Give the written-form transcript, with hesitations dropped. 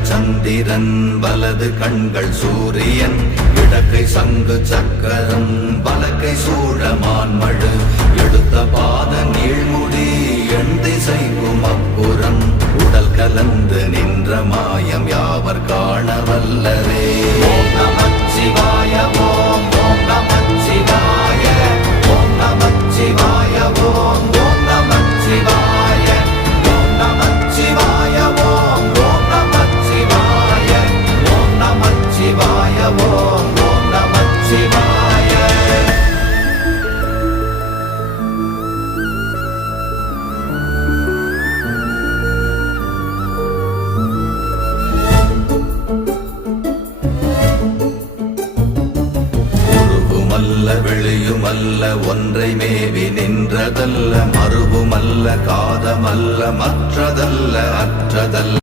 இடங்கள் சந்திரன் வலது கண்கள் சூரியன் இடக்கை சங்கு சக்கரம் வலக்கை சூழமான்மழு எடுத்த பாத நீழ்முடி எண் திசைக்கும் அப்புறம் உடல் கலந்து நின்ற மாயம் யாவர் காண வல்லரே. ஓம் நமச்சிவாய ஓம் ஓம் நமச்சிவாய ஓம் நமச்சிவாய ஓம் ஓம் நமச்சிவாய ஓம் நமச்சிவாய ஓம் ஓம் நமச்சிவாய ஓம் நமச்சிவாய ஓம் ஓம் நமச்சிவாய. வெளியுமல்ல ஒன்றை மேவி நின்றதல்ல மறுவுமல்ல காதமல்ல மற்றதல்ல அற்றதல்ல